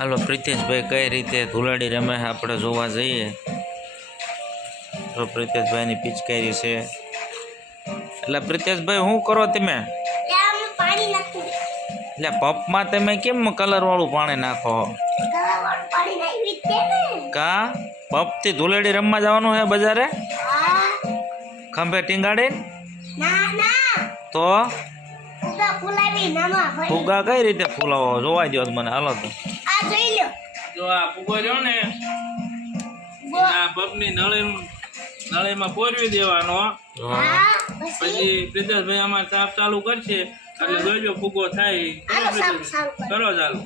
હાલો પ્રિતેશભાઈ કઈ રીતે ધૂળાડી રમે આપણે જોવા જઈએ? તો પ્રિતેશભાઈની પિચકારી છે. એટલે પ્રિતેશભાઈ શું કરો તમે? એટલે પપમાં તમે કેમ કલરવાળું પાણી નાખો? ગળાવાળું પાણી નાખી કા? પપથી ધૂળેડી રમવા જવાનું હે બજારે? ખંભે ટીંગાડીને? ના. તો? ફુગા કઈ રીતે ફૂલાવો? જોવા દો મને. હાલો તો. આ જોઈ લો. જો આ ફૂગો રહ્યો ને આ પગની નળી નળીમાં પોરવી દેવાનો. પછી? પછી પ્રિતેશભાઈ આમાં સાફ ચાલુ કરશે. એટલે જોજો ફૂગો થાય. કરો ચાલુ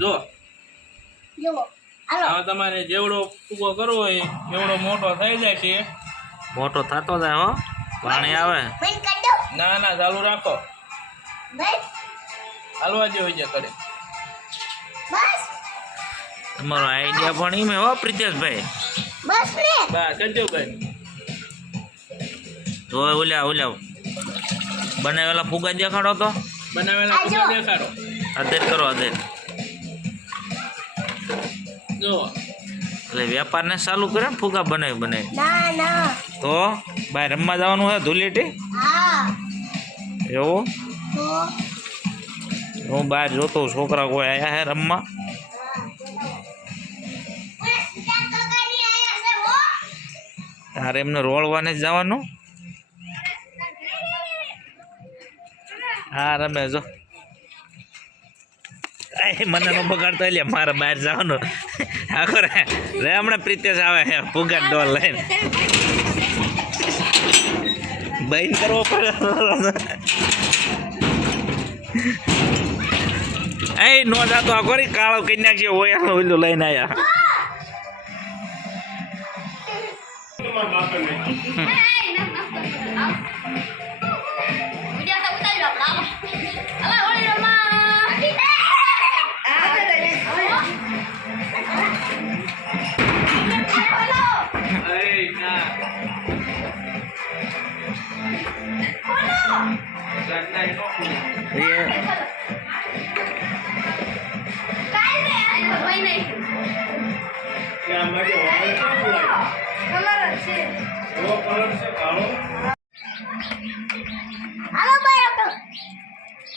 જો. હવે તમારે જેવડો ફૂગો કરવો હોય એવડો મોટો થઈ જાય છે. મોટો થતો જાય હો. પાણી આવે. ના ના ચાલુ રાખો. બસ હાલવા જેવું છે કરે. બસ. તમારો આઈડિયા પણ એમ હો પ્રિતેશભાઈ. બસ ને. બા કરજો ભાઈ. તો ઓલા ઓલા બનાવેલા ફુગા દેખાડો તો. બનાવેલા ફુગા દેખાડો. આદર કરો આદર. જો. એટલે વેપારને ચાલુ કરે ને ફુગા બનાવી બનાવી. ના ના. તો ભાઈ રમવા જવાનું હે ધૂળેટી? હા. એવું? હું બહાર જોતો છોકરા કોઈ આયા હે રમવા? તારે એમને રોળવાને જ જવાનું? હા, રમે જો. મને નો બગાડતો એટલે મારે બહાર જવાનું. આખો રે હમણાં પ્રિતેશ આવે હે ફુગા ડોલ લઈને. બહેન કરવો પડે. એ નો જાતો આ કોરી કાળો કઈ નાખજો હોય આલો ઓલું લઈને આયા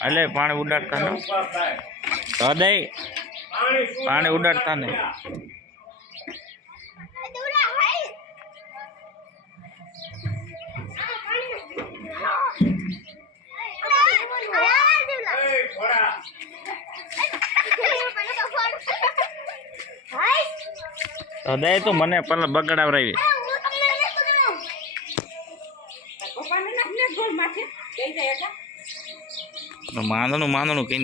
એટલે પાણી ઉડાડતા ને. હૃદય. પાણી ઉડાડતા ને હૃદય તો મને પેલા બગડાવરાવી માંદણું માંદણું કઈ